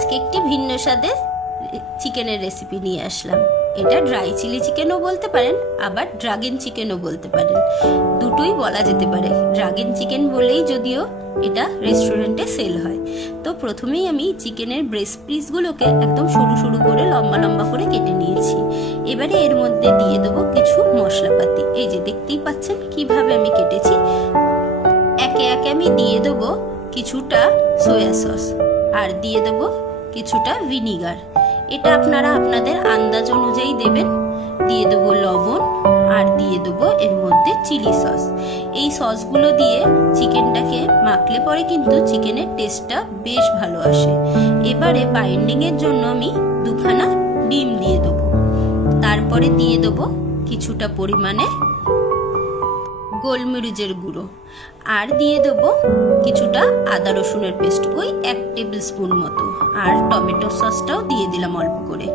আজকে একটি ভিন্ন স্বাদে চিকেনের রেসিপি নিয়ে আসলাম। এটা ড্রাই চিলি চিকেনও বলতে পারেন, আবার ড্রাগন চিকেনও বলতে পারেন, দুটোই বলা যেতে পারে। ড্রাগন চিকেন বলেই যদিও এটা রেস্টুরেন্টে সেল হয়। তো প্রথমেই আমি চিকেনের ব্রেস্ট পিসগুলোকে একদম সরু সরু করে লম্বা লম্বা করে কেটে নিয়েছি। এবারে এর মধ্যে দিয়ে দেবো কিছু মশলাপাতি। এই যে দেখতেই পাচ্ছেন কিভাবে আমি কেটেছি। একে একে আমি দিয়ে দেবো কিছুটা সয়া সস, আর দিয়ে দেবো কিছুটা ভিনিগার। এটা আপনারা আপনাদের আন্দাজ অনুযায়ী দেবেন। দিয়ে দেবো লবণ, আর দিয়ে দেবো এর মধ্যে চিলি সস। এই সসগুলো দিয়ে চিকেনটাকে মাখলে পরে কিন্তু চিকেনের টেস্টটা বেশ ভালো আসে। এবারে বাইন্ডিং এর জন্য আমি দুখানা ডিম দিয়ে দেবো। তারপরে দিয়ে দেবো কিছুটা পরিমাণে গোলমরিচের গুঁড়ো, আর দিয়ে দেবো কিছুটা আদা রসুনের পেস্ট, ওই 1 টেবিল স্পুন মতো, আর টমেটো সসটাও দিয়ে দিলাম অল্প করে।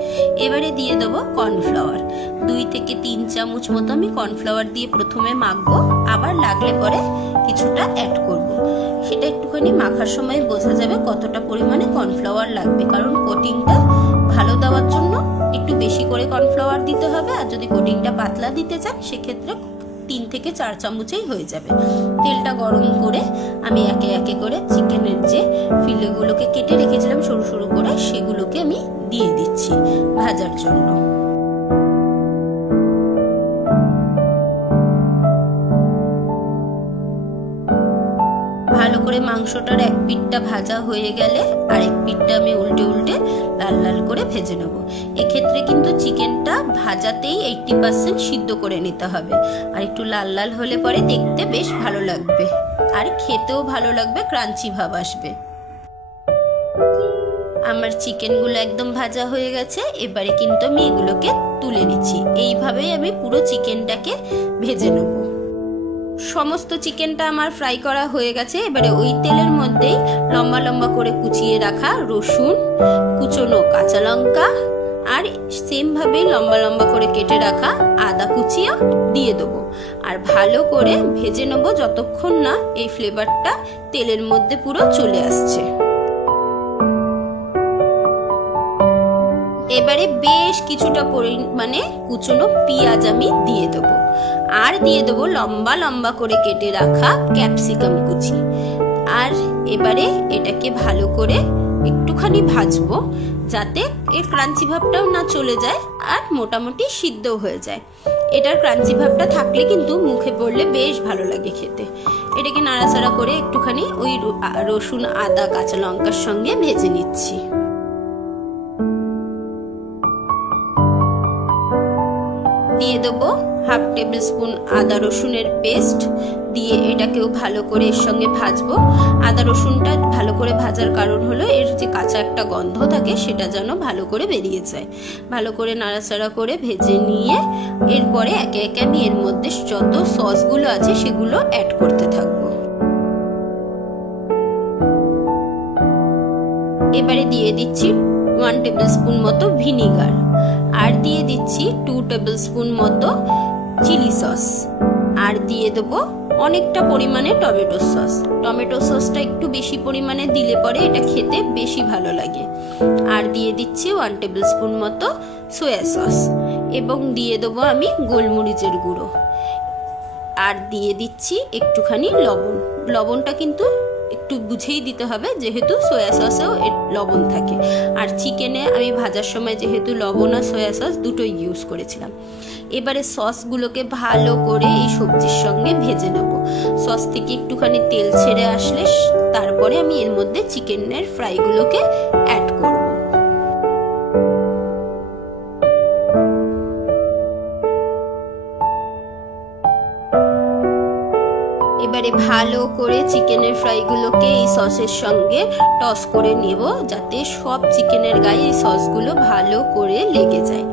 এবারে দিয়ে দেবো কর্নফ্লাওয়ার, 2 থেকে 3 চামচ মতো আমি কর্নফ্লাওয়ার দিয়ে প্রথমে মাখবো, আবার লাগলে পরে কিছুটা অ্যাড করব। সেটা একটুখানি মাখার সময় বোঝা যাবে কতটা পরিমাণে কর্নফ্লাওয়ার লাগবে, কারণ কোটিংটা ভালো দেওয়ার জন্য একটু বেশি করে কর্নফ্লাওয়ার দিতে হবে। আর যদি কোটিংটা পাতলা দিতে চান সেক্ষেত্রে 3 থেকে 4 চামচেই হয়ে যাবে। তেলটা গরম করে আমি একে একে করে চিকেনের যে ফিলেগুলোকে কেটে রেখেছিলাম সরু সরু করে, সেগুলোকে আমি দিয়ে দিচ্ছি ভাজার জন্য। ভালো করে মাংসটার এক পিঠটা ভাজা হয়ে গেলে আরেক পিঠটা আমি উল্টে উল্টে লাল লাল করে ভেজে নেব। এক্ষেত্রে কিন্তু চিকেনটা ভাজাতেই 80% সিদ্ধ করে নিতে হবে, আর একটু লাল লাল হলে পরে দেখতে বেশ ভালো লাগবে, আর খেতেও ভালো লাগবে, ক্রাঞ্চি ভাব আসবে। আমার চিকেনগুলো একদম ভাজা হয়ে গেছে। এবারে কিন্তু আমি এগুলোকে তুলে নিচ্ছি। এইভাবেই আমি পুরো চিকেনটাকে ভেজে নেব। সমস্ত চিকেনটা আমার ফ্রাই করা হয়ে গেছে। এবারে ওই তেলের মধ্যেই লম্বা লম্বা করে কুচিয়ে রাখা রসুন, কুচনো কাঁচা লঙ্কা, আর সেম ভাবে লম্বা লম্বা করে কেটে রাখা আদা কুচিও দিয়ে দেবো, আর ভালো করে ভেজে নেবো যতক্ষণ না এই ফ্লেভারটা তেলের মধ্যে পুরো চলে আসছে। এবারে বেশ কিছুটা পরিমাণে কুচনো পেঁয়াজ আমি দিয়ে দেবো, আর দিয়ে দেবো লম্বা লম্বা করে কেটে রাখা ক্যাপসিকাম কুচি। আর এবারে এটাকে ভালো করে একটুখানি ভাজবো, যাতে এর ক্রাঞ্চি ভাবটাও না চলে যায় আর মোটামুটি সিদ্ধ হয়ে যায়। এটার ক্রাঞ্চি ভাবটা থাকলে কিন্তু মুখে পড়লে বেশ ভালো লাগে খেতে। এটাকে নাড়াচাড়া করে একটুখানি ওই রসুন আদা কাঁচা লঙ্কার সঙ্গে ভেজে নিচ্ছি। দিয়ে দেবো 1/2 টেবিল স্পুন আদা রসুনের পেস্ট, দিয়ে এটাকেও ভালো করে এর সঙ্গে ভাজবো। আদা রসুনটা ভালো করে ভাজার কারণ হলো এর যে কাঁচা একটা গন্ধ থাকে সেটা যেন ভালো করে বেরিয়ে যায়। ভালো করে নাড়াচাড়া করে ভেজে নিয়ে এরপরে একে একে আমি এর মধ্যে যত সসগুলো আছে সেগুলো অ্যাড করতে থাকবো। এবারে দিয়ে দিচ্ছি 1 টেবিল স্পুন মতো ভিনিগার, আর দিয়ে দিচ্ছি 2 টেবিল স্পুন মতো চিলি সস, আর দিয়ে দেবো অনেকটা পরিমাণে টমেটো সস। টমেটো সসটা একটু বেশি পরিমাণে দিলে পরে এটা খেতে বেশি ভালো লাগে। আর দিয়ে দিচ্ছি 1 টেবিল স্পুন মতো সয়া সস, এবং দিয়ে দেবো আমি গোলমরিচের গুঁড়ো, আর দিয়ে দিচ্ছি একটুখানি লবণ। লবণটা কিন্তু একটু বুঝেই দিতে হবে, যেহেতু সয়া সসেও লবণ থাকে, আর চিকেনে আমি ভাজার সময় যেহেতু লবণ আর সয়া সস দুটোই ইউজ করেছিলাম। এবারে সসগুলোকে ভালো করে এই সবজির সঙ্গে ভেজে নেব। সস থেকে একটুখানি তেল ছেড়ে আসলে তারপরে আমি এর মধ্যে চিকেনের ফ্রাইগুলোকে অ্যাড করব। এবারে ভালো করে চিকেনের ফ্রাইগুলোকে এই সসের সঙ্গে টস করে নেব, যাতে সব চিকেনের গায়ে এই সসগুলো ভালো করে লেগে যায়।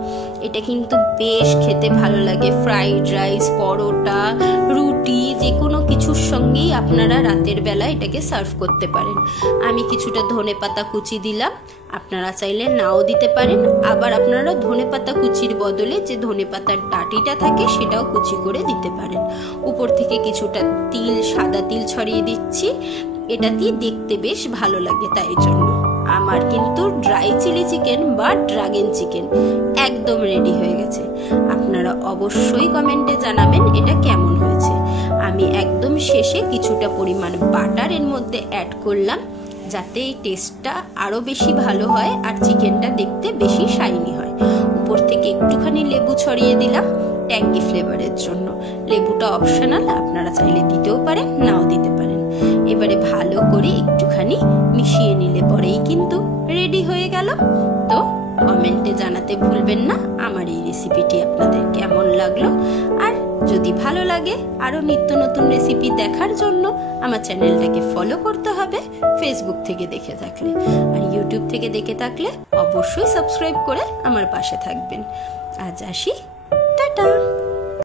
এটা কিন্তু বেশ খেতে ভালো লাগে। ফ্রাইড রাইস, পরোটা, রুটি যে কোনো কিছুর সঙ্গেই আপনারা রাতের বেলা এটাকে সার্ভ করতে পারেন। আমি কিছুটা ধনেপাতা কুচি দিলাম, আপনারা চাইলে নাও দিতে পারেন। আবার আপনারা ধনেপাতা কুচির বদলে যে ধনেপাতার ডাঁটিটা থাকে সেটাও কুচি করে দিতে পারেন। উপর থেকে কিছুটা তিল, সাদা তিল ছড়িয়ে দিচ্ছি। এটা দিয়ে দেখতে বেশ ভালো লাগে তাই জন্য। আমার কিন্তু ড্রাই চিলি চিকেন বা ড্রাগন চিকেন একদম রেডি হয়ে গেছে। আপনারা অবশ্যই কমেন্টে জানাবেন এটা কেমন হয়েছে। আমি একদম শেষে কিছুটা পরিমাণ বাটার এর মধ্যে অ্যাড করলাম, যাতে এই টেস্টটা আরও বেশি ভালো হয় আর চিকেনটা দেখতে বেশি শাইনি হয়। উপর থেকে একটুখানি লেবু ছড়িয়ে দিলাম ট্যাঙ্গি ফ্লেভারের জন্য। লেবুটা অপশনাল, আপনারা চাইলে দিতেও পারেন, নাও দিতে পারেন। এবারে ভালো করে একটুখানি মিশিয়ে নিলে পরেই কিন্তু রেডি হয়ে গেল। তো কমেন্টে জানাতে ভুলবেন না আমার এই রেসিপিটি আপনাদের কেমন লাগলো। আর যদি ভালো লাগে আরও নিত্য নতুন রেসিপি দেখার জন্য আমার চ্যানেলটাকে ফলো করতে হবে ফেসবুক থেকে দেখে থাকলে, আর ইউটিউব থেকে দেখে থাকলে অবশ্যই সাবস্ক্রাইব করে আমার পাশে থাকবেন। আজ আসি, টাটা।